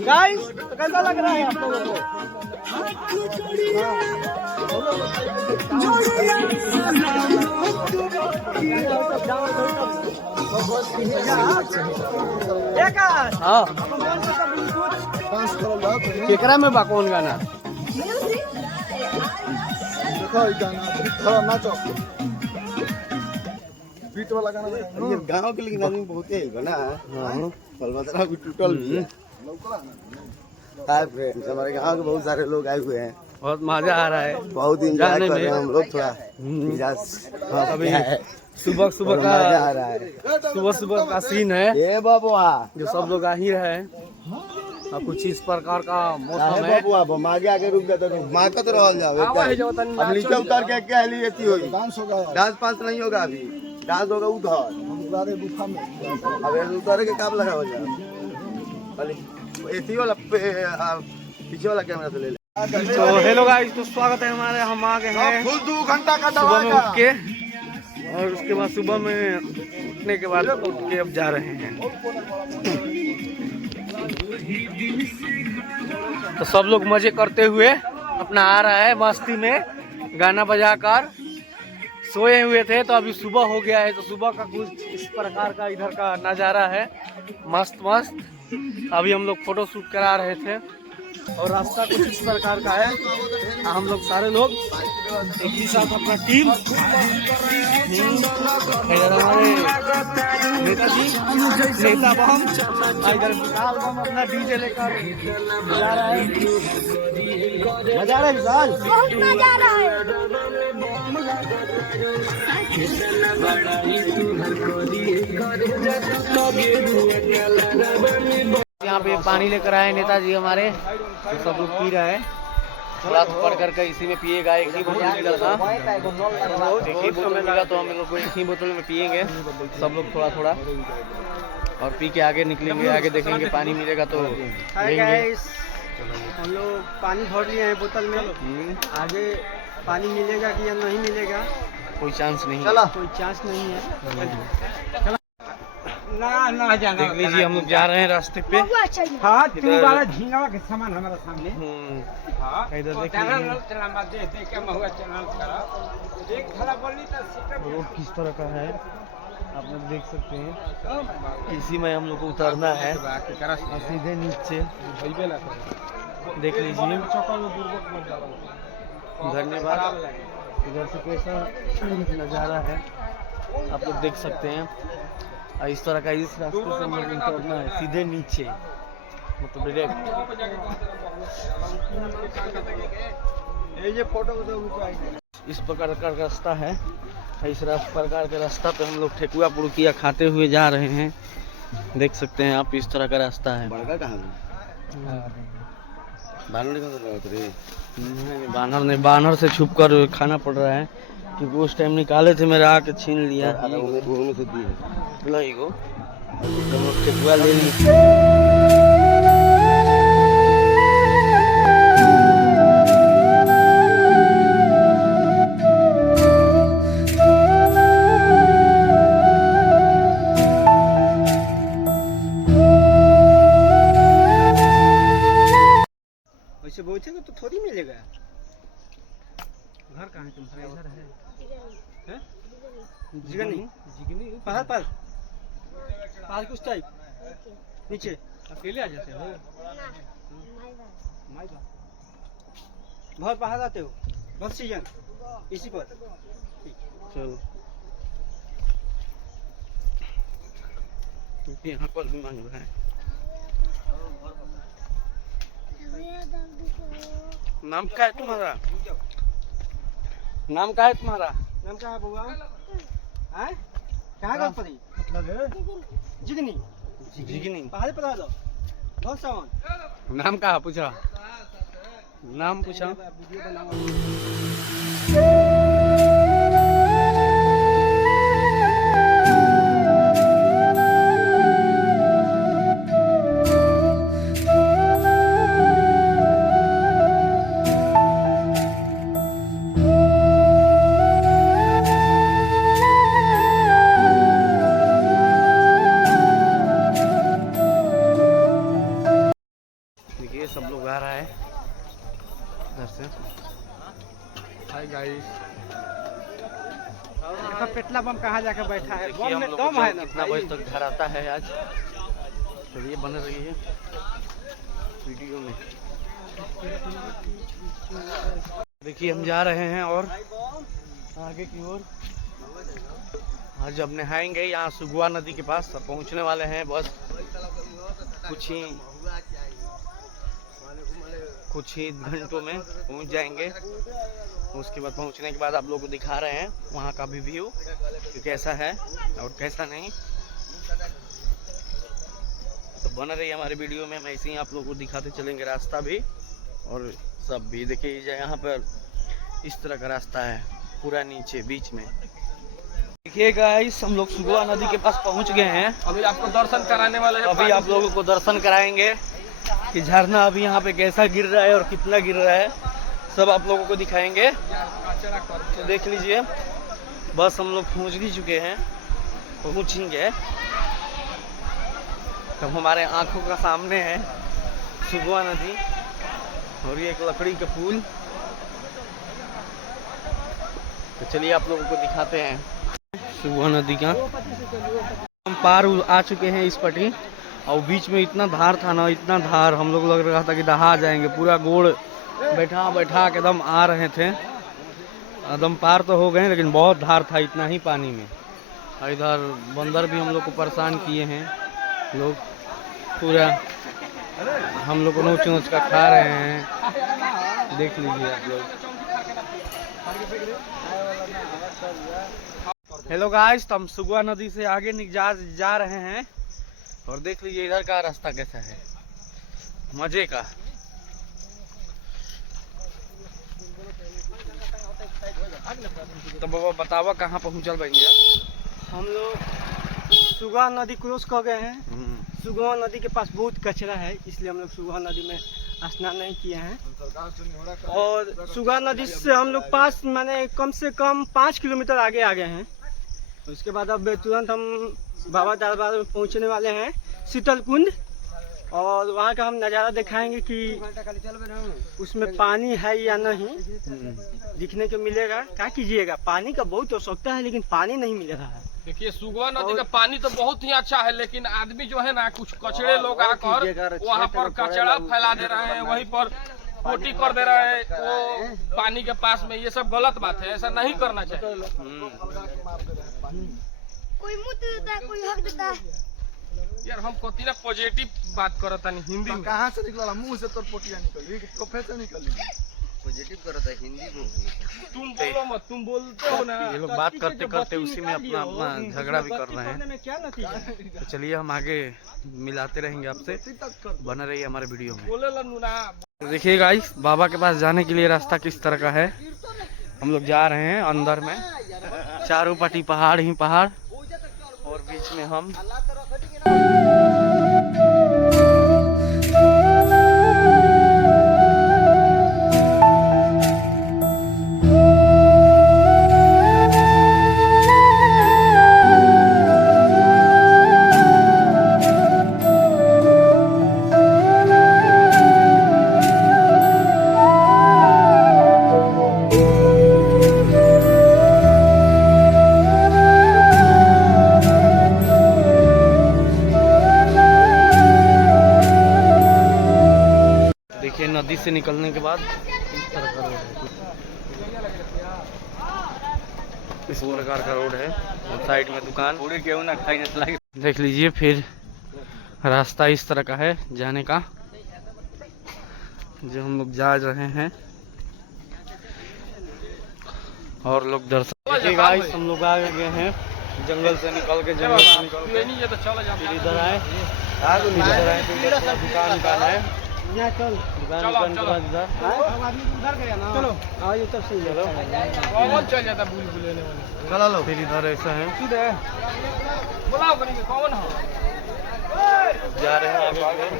Guys तो कैसा लग रहा है आप लोगों को? हाँ केकरा में बा कौन गाना? देखो ये गाना थोड़ा नाचो बीट वाला गाना ये गाँव के लेकिन आदमी बहुत है ना। हाँ बलबतरा भी टूटल भी है। हाय फ्रेंड्स, हमारे गांव के बहुत सारे लोग आए हुए हैं। बहुत मजा आ रहा है, बहुत इंजॉय कर रहे हैं हम लोग। थोड़ा मिजाज अभी सुबह सुबह का मजा आ रहा है। सुबह का सीन है ए बाबुआ, जो सब लोग आ ही रहे हैं और कुछ इस प्रकार का मौसम है। बाबुआ हम आगे आगे रुक गए तो माकत रहल जाओ। अब नीचे उतर के क्या ली एती होगी? डांस होगा डांस पांच नहीं होगा, अभी डांस होगा उधर। हमारे गुफा में अब उतर के काम लगा हो जाए। एसी वाला पीछे वाला कैमरा से ले ले। तो हेलो गाइस, तो स्वागत है हमारे। हम आ गए हैं फुल 2 घंटा का सुबह में दवा उठ के, और उसके बाद सुबह में उठने के बाद उठ के अब जा रहे हैं। तो सब लोग मजे करते हुए अपना आ रहा है मस्ती में, गाना बजाकर। सोए हुए थे तो अभी सुबह हो गया है, तो सुबह का कुछ इस प्रकार का इधर का नज़ारा है, मस्त मस्त। अभी हम लोग फोटो शूट करा रहे थे और रास्ता कुछ इस प्रकार का है। हम लोग सारे लोग एक ही साथ अपना टीम, इधर हमारे नेताजी, नेता बम, इधर विशाल बम अपना डीजे लेकर जा रहा है। मजा आ रहा है विशाल, बहुत मजा आ रहा है। यहाँ पे पानी लेकर आए नेताजी हमारे, तो सब लोग पी रहे हैं। रात पढ़ करके इसी में पिएगा। एक ही बोतल मिला था, एक ही बोतल मिला तो हम लोग को एक ही बोतल में पिएंगे सब लोग थोड़ा थोड़ा, और पी के आगे निकलेंगे। आगे देखेंगे पानी मिलेगा तो लेंगे। हम लोग पानी भर लिए हैं बोतल में, आगे पानी मिलेगा कि या नहीं मिलेगा कोई चांस नहीं, कोई चांस नहीं है। ना जाना देख लीजिए हम लोग जा रहे हैं रास्ते पे। हाँ तू वाला झींगा के सामान हमारा सामने। इधर देखिए रोड किस तरह का है, आप लोग देख सकते हैं। इसी में हम लोग को उतरना है और सीधे नीचे देख लीजिए। धन्यवाद। इधर से कैसा नज़ारा है आप लोग देख सकते हैं। और इस तरह का इस रास्ते से हम लोग उतरना है सीधे नीचे, मतलब डायरेक्ट। ये फोटो इस प्रकार का रास्ता है। इस प्रकार के रास्ता पे हम लोग ठेकुआ पुरुकिया खाते हुए जा रहे हैं। देख सकते हैं आप, इस तरह का रास्ता है। बड़का कहाँ है? बानर बानर ने बानर से छुप कर खाना पड़ रहा है, क्योंकि उस टाइम निकाले थे, मेरा आके छीन लिया। ठेकुआ ले ली। वैसे बैठेगा तो थोड़ी मिलेगा। घर कहाँ है तुम्हारा? इधर है जिगनी पहाड़ पर कुछ टाइप नीचे अकेले आ जाते हो? बहुत बाहर आते हो, बहुत सीजन इसी पर। चलो यहाँ पर भी मांग रहा है। नाम क्या है तुम्हारा? नाम क्या है तुम्हारा? नाम क्या है बुआ? कहाँ का परी? जिगनी जिगनी। पहाड़ पर आ जाओ, बहुत सामान। नाम क्या पूछा? नाम पूछा। वीडियो बनाओ। देखिए सब लोग आ रहा है इधर से। हाय गाइस, देखो पेटला बम कहाँ जाकर बैठा है, देखिए बम हम में लोग दम है ना कितना भाई। बजे तक घर आता है आज, चलिए बने रहिए वीडियो में। देखिए हम जा रहे हैं और आगे की ओर। आज अब नहाएंगे यहाँ सुगवा नदी के पास, अब पहुँचने वाले हैं बस कुछ ही घंटों में पहुँच जाएंगे। उसके बाद पहुँचने के बाद आप लोगों को दिखा रहे हैं वहाँ का भी व्यू कि कैसा है और कैसा नहीं। तो बना रही हमारे वीडियो में, हम ऐसे ही आप लोगों को दिखाते चलेंगे रास्ता भी और सब भी। देखिए यहाँ पर इस तरह का रास्ता है पूरा नीचे बीच में। देखिए गाइस, हम लोग सुगवा नदी के पास पहुंच गए हैं। अभी आपको दर्शन कराने वाले हैं। अभी आप लोगों को दर्शन कराएंगे कि झरना अभी यहाँ पे कैसा गिर रहा है और कितना गिर रहा है, सब आप लोगों को दिखाएंगे। तो देख लीजिए, बस हम लोग पहुँच भी चुके हैं, पहुँचेंगे। तब हमारे आंखों का सामने है सुगवा नदी और ये एक लकड़ी का पुल। तो चलिए आप लोगों को दिखाते हैं सुगवा नदी का। हम पार आ चुके हैं इस पटी, और बीच में इतना धार था ना, इतना धार, हम लोग लग रहा था कि दहा जाएंगे। पूरा गोड़ बैठा बैठा के एकदम आ रहे थे, एकदम पार तो हो गए लेकिन बहुत धार था इतना ही पानी में। इधर बंदर भी हम लोग को परेशान किए हैं, लोग पूरा हम लोग को नोच नोच का खा रहे हैं। देख लीजिए आप लोग। हेलो गाइस, तो हम सुगवा नदी से आगे जा रहे हैं और देख लीजिए इधर का रास्ता कैसा है, मजे का। तो बाबा बतावा कहाँ पहुँचल भैया? हम लोग सुगवा नदी क्रॉस कर गए हैं। सुगवा नदी के पास बहुत कचरा है, इसलिए हम लोग सुगवा नदी में स्नान नहीं किए हैं। और सुगवा नदी से हम लोग पास माने कम से कम 5 किलोमीटर आगे आ गए हैं। उसके बाद अब तुरंत हम बाबा दरबार में पहुंचने वाले हैं, शीतल कुंड। और वहाँ का हम नज़ारा दिखाएंगे कि उसमें पानी है या नहीं, दिखने को मिलेगा। क्या कीजिएगा, पानी का बहुत आवश्यकता है लेकिन पानी नहीं मिल रहा है। देखिए सुगवा नदी का पानी तो बहुत ही अच्छा है, लेकिन आदमी जो है ना, कुछ कचड़े लोग आकर वहाँ पर कचड़ा फैला दे रहे हैं, वहीं पर पोटी कर दे रहे हैं वो पानी के पास में। ये सब गलत बात है, ऐसा नहीं करना चाहिए। कोई मुंह देता है, कोई हक देता है। यार हम कति ना पॉजिटिव बात करता नहीं हिंदी में। कहाँ से निकला मुंह से? तोर पोटिया निकली, प्रोफेसर निकली। पॉजिटिव करता है हिंदी में। तुम बोलो मत, तुम बोलते हो ना। ये लोग बात करते करते उसी में अपना अपना झगड़ा भी कर रहे हैं। क्या नतीजा? तो चलिए हम आगे मिलाते रहेंगे आपसे, बना रहिए हमारे वीडियो में। बोले लन्नू ना। देखिए गाइस, बाबा के पास जाने के लिए रास्ता किस तरह का है। हम लोग जा रहे हैं अंदर में, चारों पट्टी पहाड़ ही पहाड़ और बीच में हम। देखिए नदी से निकलने के बाद इस तरह का रोड है, इस प्रकार का रोड है। साइड में दुकान, पूरी क्यों ना खाई। देख लीजिए, फिर रास्ता इस तरह का है जाने का, जो हम लोग जा रहे हैं। और लोग दर्शन। देखिए गाइस, हम लोग आ गए हैं जंगल से निकल के, जंगल से निकल के नहीं, ये तो चलो फिर इधर आए, इधर आए तो इधर दुकान है, यहाँ चल, दुकान के बाद इधर। अब आदमी उधर गया ना। चलो आओ, ये तब से चलो कौन चल जाता भूल भूलेने वाले। चला लो। फिर इधर ऐसा है, सीधे बुलाओ करेंगे कौन हो। जा रहे हैं आगे।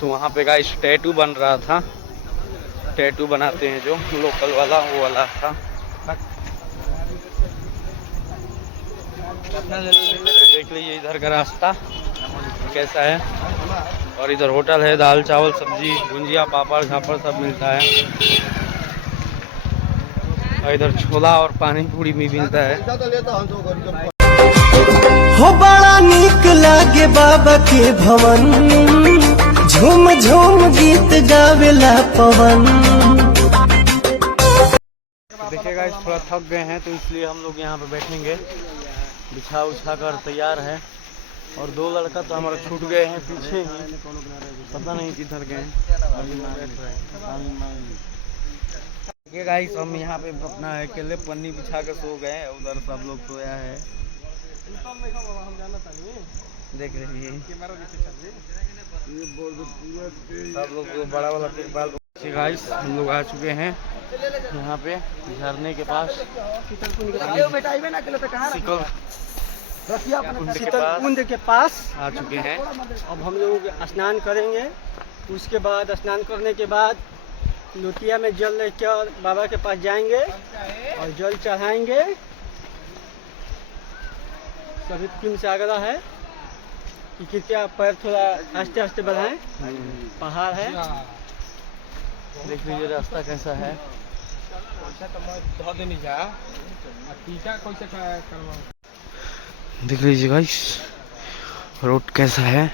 तो वहाँ पे का स्टैटू बन रहा था, टैटू बनाते हैं जो लोकल वाला, वो वाला था। देख लीजिए इधर का रास्ता कैसा है। और इधर होटल है, दाल चावल सब्जी गुंजिया पापड़ झापड़ सब मिलता है। और इधर छोला और पानी पूरी भी मिलता है। हो बड़ा नीक लागे बाबा के भवन, झूम झूम गीत गावेला पवन। देखिए गाइस थोड़ा थक गए हैं तो इसलिए हम लोग यहाँ पे बैठेंगे। बिछा उछा कर तैयार है। और 2 लड़का तो हमारा छूट गए हैं पीछे ही, पता नहीं किधर गए। देखिए गाइस हम यहाँ पे अपना अकेले पन्नी बिछा कर सो गए, उधर सब लोग सोया है। देख लीजिए सब लोग बड़ा वाला तिरपाल। गाइस हम लोग आ चुके हैं यहाँ पे झरने के पास, शीतल कुंड के पास आ चुके हैं। अब हम लोग स्नान करेंगे। उसके बाद स्नान करने के बाद लोटिया में जल लेकर बाबा के पास जाएंगे और जल चढ़ाएंगे। सभी टीम से आग्रह है कि कृपया पैर थोड़ा आस्ते आस्ते बढ़ाएं, पहाड़ है। देख लीजिए रास्ता कैसा है। देख लीजिए गाइस रोड कैसा है।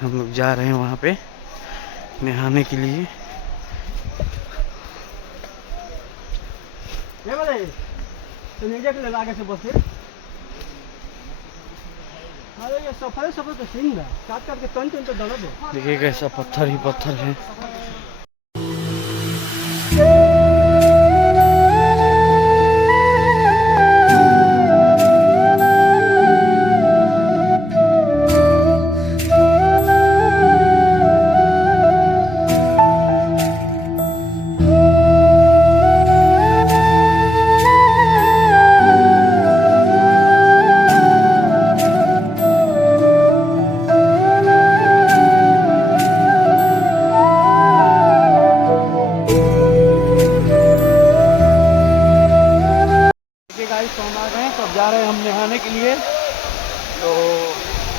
हम लोग जा रहे हैं वहाँ पे नहाने के लिए। आगे से बसे अरे ये सफर तो सही है, काट काट के टन तो दर्द है। देखिए कैसा पत्थर ही पत्थर है। सब जा रहे हैं हम नहाने के लिए। तो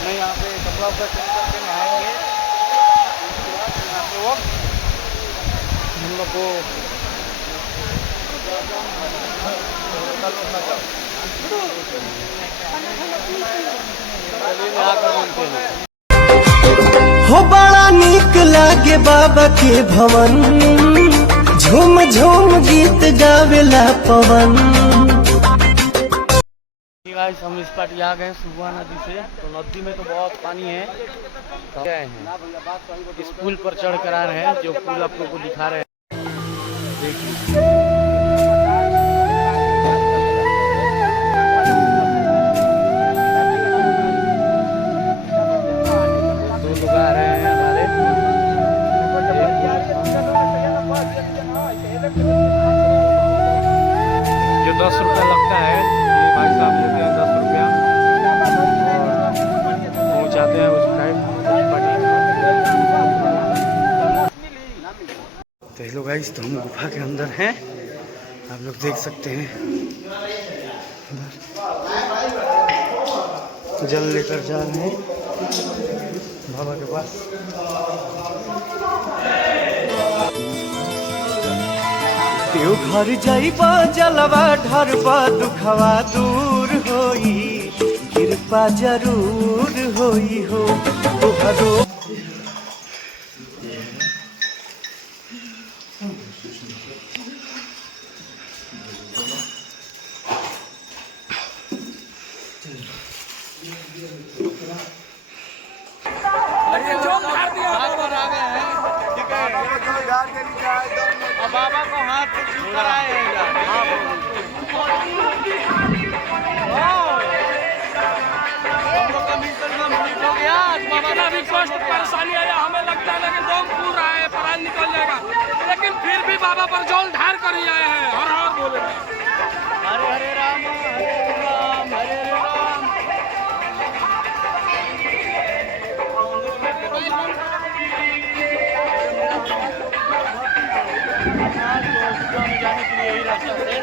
मैं यहाँ पे कपड़ा वपड़ा चेंज करके नहाएंगे। उसके बाद यहाँ पे वक्त हम लोग को हो बड़ा नीक लागे बाबा के भवन, झूम झूम गीत गावेला पवन। हम इस पार्टी आ गए सुबह नदी से। तो नदी में तो बहुत पानी है। तो गए हैं इस पुल पर चढ़ कर आ रहे हैं, जो पुल आप लोगों को दिखा रहे हैं। देखिए दो लोग आ रहे हैं हमारे। जो 10 रुपया लगता है, भाई साहब लेते हैं 10 रुपया पहुँचाते हैं उस टाइम। तो हेलो गाइस, तो हम गुफा के अंदर हैं, आप लोग देख सकते हैं। जल लेकर जा रहे हैं बाबा के पास। देव घर जाइबा जलवा ढरबा दुखवा दूर होई, कृपा जरूर होई हो तोहरो। बाबा को हाथ कर आए हैं। इतना भी कष्ट परेशानी आया, हमें लगता है कि दम फूल रहा है, प्राण निकल जाएगा, लेकिन फिर भी बाबा पर जल ढार कर ही आए हैं। हर हर बोले हरे हरे राम हरे राम हरे राम। हाँ, तो सुबह में जाने के लिए यही रास्ता है।